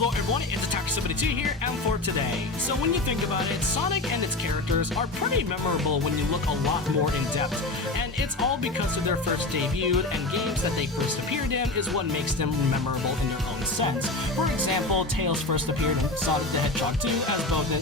Hello everyone, it's Attacker72 here, and for today. So when you think about it, Sonic and its characters are pretty memorable when you look a lot more in depth, and it's all because of their first debut and games that they first appeared in is what makes them memorable in their own sense. For example, Tails first appeared in Sonic the Hedgehog 2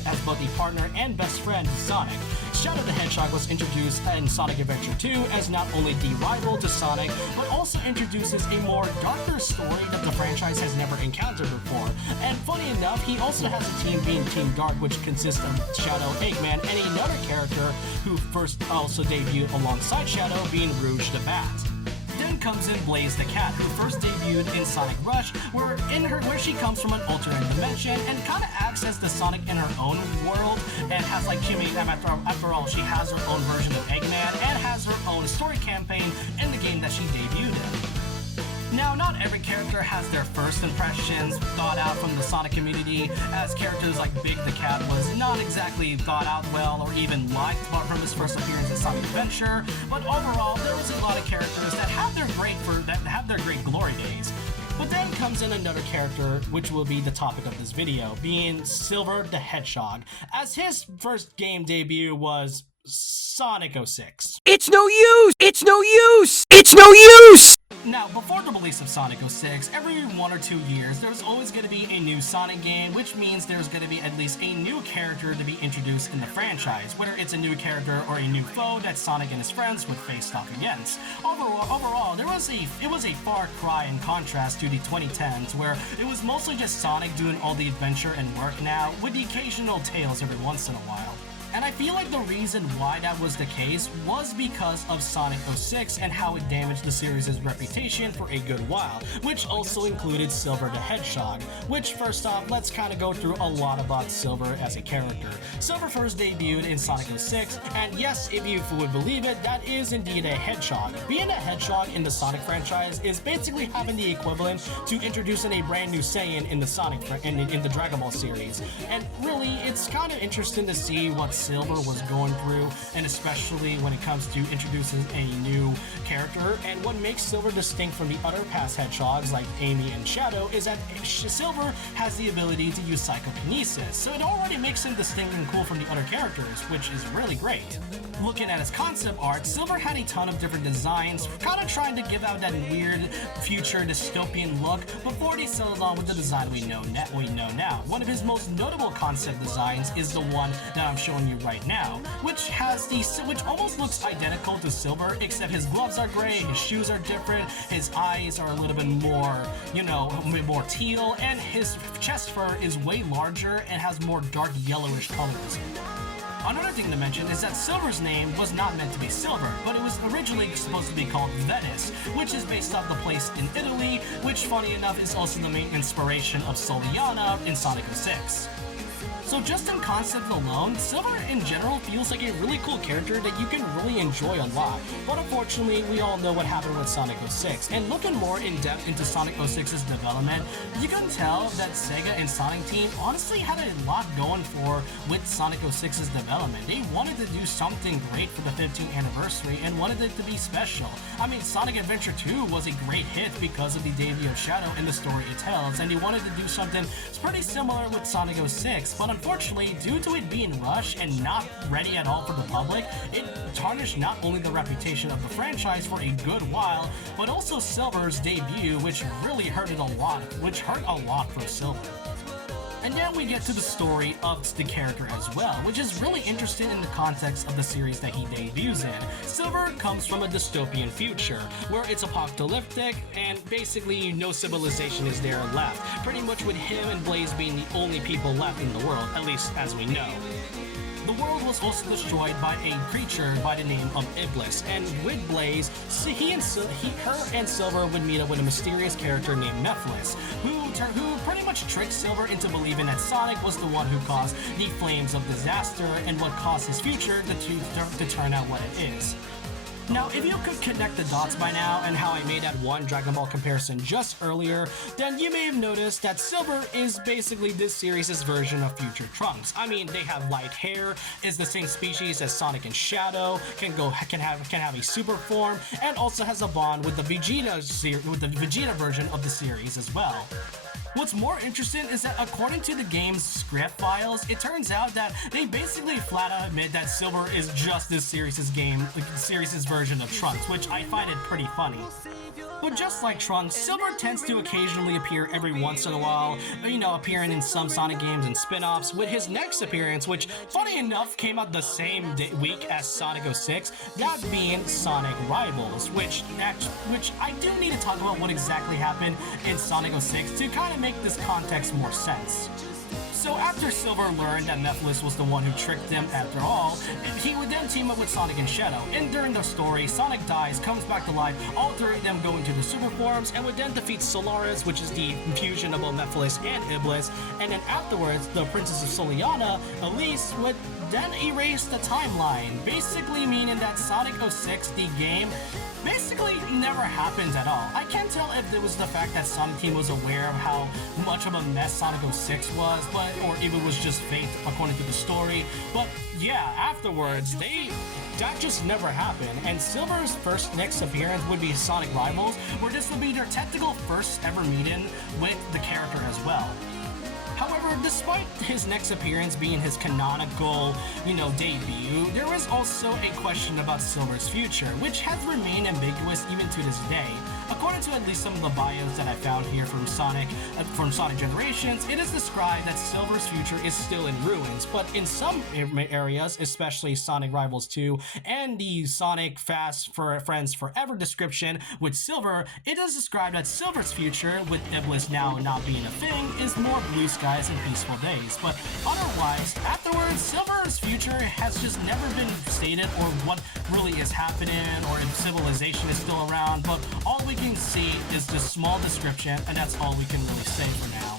as both a partner and best friend to Sonic. Shadow the Hedgehog was introduced in Sonic Adventure 2 as not only the rival to Sonic, but also introduces a more darker story that the franchise has never encountered before. And funny enough, he also has a team being Team Dark, which consists of Shadow, Eggman, and another character who first also debuted alongside Shadow, being Rouge the Bat. Then comes in Blaze the Cat, who first debuted in Sonic Rush, where she comes from an alternate dimension and kind of acts as the Sonic in her own world, and has like after all, she has her own version of Eggman and has her own story campaign in the game that she debuted in. Now, not every character has their first impressions thought out from the Sonic community, as characters like Big the Cat was not exactly thought out well or even liked from his first appearance in Sonic Adventure, but overall, there was a lot of characters that have their great glory days. But then comes in another character, which will be the topic of this video, being Silver the Hedgehog, as his first game debut was Sonic 06. It's no use! It's no use! It's no use! Now, before the release of Sonic 06, every 1 or 2 years, there's always going to be a new Sonic game, which means there's going to be at least a new character to be introduced in the franchise, whether it's a new character or a new foe that Sonic and his friends would face off against. Overall, it was a far cry in contrast to the 2010s, where it was mostly just Sonic doing all the adventure and work now, with the occasional Tails every once in a while. And I feel like the reason why that was the case was because of Sonic 06 and how it damaged the series' reputation for a good while, which also included Silver the Hedgehog, which first off, let's kind of go through a lot about Silver as a character. Silver first debuted in Sonic 06, and yes, if you would believe it, that is indeed a hedgehog. Being a hedgehog in the Sonic franchise is basically having the equivalent to introducing a brand new Saiyan in the Dragon Ball series. And really, it's kind of interesting to see what Silver was going through, and especially when it comes to introducing a new character. And what makes Silver distinct from the other past hedgehogs like Amy and Shadow is that Silver has the ability to use psychokinesis, so it already makes him distinct and cool from the other characters, which is really great. Looking at his concept art, Silver had a ton of different designs, kind of trying to give out that weird future dystopian look before they settled on with the design we know now. One of his most notable concept designs is the one that I'm showing you right now, which almost looks identical to Silver, except his gloves are gray, his shoes are different, his eyes are a little bit more, more teal, and his chest fur is way larger and has more dark yellowish colors. Another thing to mention is that Silver's name was not meant to be Silver, but it was originally supposed to be called Venice, which is based off the place in Italy, which funny enough is also the main inspiration of Soliana in Sonic 06. So just in concept alone, Silver in general feels like a really cool character that you can really enjoy a lot, but unfortunately we all know what happened with Sonic 06, and looking more in depth into Sonic 06's development, you can tell that Sega and Sonic Team honestly had a lot going for with Sonic 06's development. They wanted to do something great for the 15th anniversary and wanted it to be special. I mean, Sonic Adventure 2 was a great hit because of the debut of Shadow and the story it tells, and they wanted to do something pretty similar with Sonic 06, but unfortunately, due to it being rushed and not ready at all for the public, it tarnished not only the reputation of the franchise for a good while, but also Silver's debut, which really hurt a lot for Silver. And now we get to the story of the character as well, which is really interesting in the context of the series that he debuts in. Silver comes from a dystopian future, where it's apocalyptic and basically no civilization is there left, pretty much with him and Blaze being the only people left in the world, at least as we know. The world was also destroyed by a creature by the name of Iblis, and with Blaze, her and Silver would meet up with a mysterious character named Nephilis, who pretty much tricked Silver into believing that Sonic was the one who caused the flames of disaster and what caused his future to turn out what it is. Now, if you could connect the dots by now and how I made that one Dragon Ball comparison just earlier, then you may have noticed that Silver is basically this series' version of Future Trunks. I mean, they have light hair, is the same species as Sonic and Shadow, can have a super form, and also has a bond with the Vegeta version of the series as well. What's more interesting is that according to the game's script files, it turns out that they basically flat out admit that Silver is just this series' version of Trunks, which I find it pretty funny. But just like Trunks, Silver tends to occasionally appear every once in a while, appearing in some Sonic games and spin-offs, with his next appearance, which, funny enough, came out the same week as Sonic 06, that being Sonic Rivals, which I do need to talk about what exactly happened in Sonic 06 to kind of make this context more sense. So after Silver learned that Mephiles was the one who tricked him after all, he would then team up with Sonic and Shadow, and during the story, Sonic dies, comes back to life, all three of them go into the super forms, and would then defeat Solaris, which is the fusion of both Mephiles and Iblis, and then afterwards, the Princess of Soliana, Elise, would then erase the timeline, basically meaning that Sonic 06, the game, basically never happened at all. I can't tell if it was the fact that Sonic Team was aware of how much of a mess Sonic 06 was, or if it was just fate according to the story, but yeah, afterwards, that just never happened, and Silver's next appearance would be Sonic Rivals, where this would be their technical first ever meeting with the character as well. However, despite his next appearance being his canonical, debut, there is also a question about Silver's future, which has remained ambiguous even to this day. According to at least some of the bios that I found here from Sonic Generations, it is described that Silver's future is still in ruins, but in some areas, especially Sonic Rivals 2 and the Sonic Fast for Friends Forever description with Silver, it is described that Silver's future, with Iblis now not being a thing, is more blue skies and peaceful days, but otherwise, afterwards, Silver's future has just never been stated or what really is happening or if civilization is still around, but all we can see is this small description, and that's all we can really say for now.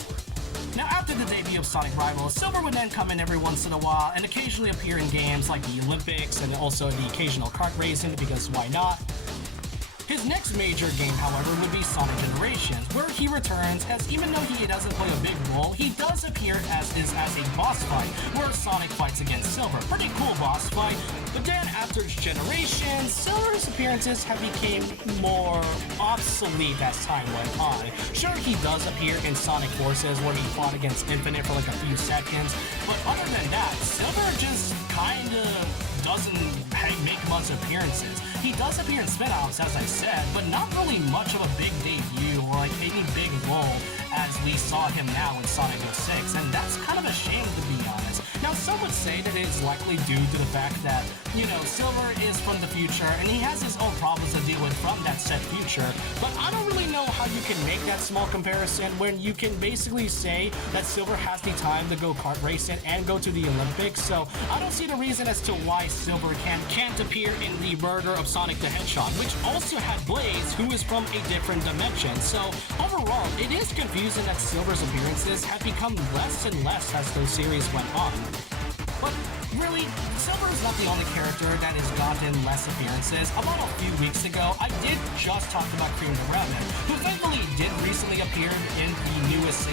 Now, after the debut of Sonic Rivals, Silver would then come in every once in a while and occasionally appear in games like the Olympics and also the occasional kart racing, because why not? His next major game, however, would be Sonic Generations, where he returns as, even though he doesn't play a big role, he does appear as a boss fight, where Sonic fights against Silver. Pretty cool boss fight, but then after Generations, Silver's appearances have become more obsolete as time went on. Sure, he does appear in Sonic Forces, where he fought against Infinite for like a few seconds, but other than that, Silver just kinda doesn't make much appearances. He does appear in spin-offs, as I said, but not really much of a big debut or like any big role as we saw him now in Sonic 06, and that's kind of a shame, to be honest. Now, some would say that it's likely due to the fact that, Silver is from the future and he has his own problems to deal with from that set future, but I don't really know how you can make that small comparison when you can basically say that Silver has the time to go kart racing and go to the Olympics, so I don't see the reason as to why Silver can't appear in the murder of Sonic the Hedgehog, which also had Blaze, who is from a different dimension. So overall, it is confusing that Silver's appearances have become less and less as those series went on. But really, Silver is not the only character that has gotten less appearances. About a few weeks ago, I did just talk about Cream the Rabbit, who thankfully did recently appear in the newest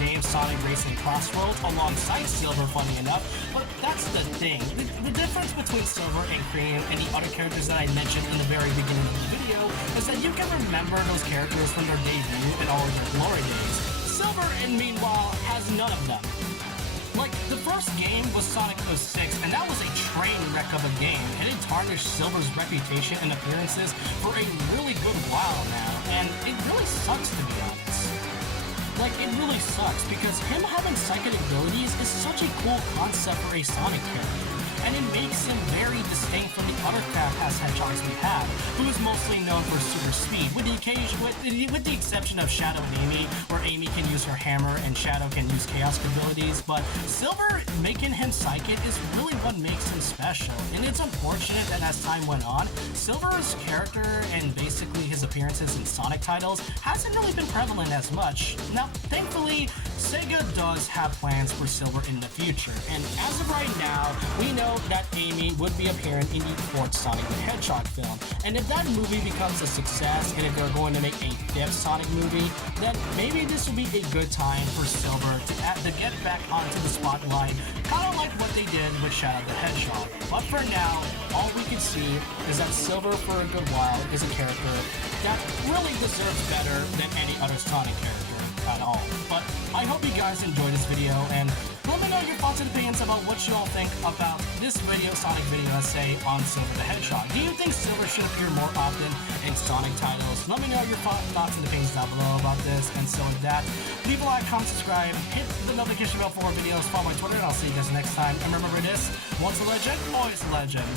game, Sonic Racing Crossroads, alongside Silver, funny enough. But that's the thing. The difference between Silver and Cream and the other characters that I mentioned in the very beginning of the video is that you can remember those characters from their debut and all of their glory days. Silver, and meanwhile, has none of them. Like, the first game was Sonic 06, and that was a train wreck of a game, and it tarnished Silver's reputation and appearances for a really good while now, and it really sucks, to be honest. Like, it really sucks, because him having psychic abilities is such a cool concept for a Sonic character, and it makes him very distinct from the other Fast Hedgehogs we have, who is mostly known for super speed, with the exception of Shadow and Amy, where Amy can use her hammer and Shadow can use chaos abilities, but Silver, making him psychic is really what makes him special, and it's unfortunate that as time went on, Silver's character and basically his appearances in Sonic titles hasn't really been prevalent as much. Now, thankfully, Sega does have plans for Silver in the future, and as of right now, we know that Amy would be appearing in the 4th Sonic the Hedgehog film, and if that movie becomes a success, and if they're going to make a 5th Sonic movie, then maybe this would be a good time for Silver to get back onto the spotlight, kind of like what they did with Shadow the Hedgehog. But for now, all we can see is that Silver, for a good while, is a character that really deserves better than any other Sonic character at all. But I hope you guys enjoyed this video, and let me know your thoughts and opinions about what you all think about this Sonic video essay on Silver the Hedgehog. Do you think Silver should appear more often in Sonic titles? Let me know your thoughts and opinions down below about this, and so with that, leave a like, comment, subscribe, hit the notification bell for more videos, follow my Twitter, and I'll see you guys next time. And remember this, once a legend, always a legend.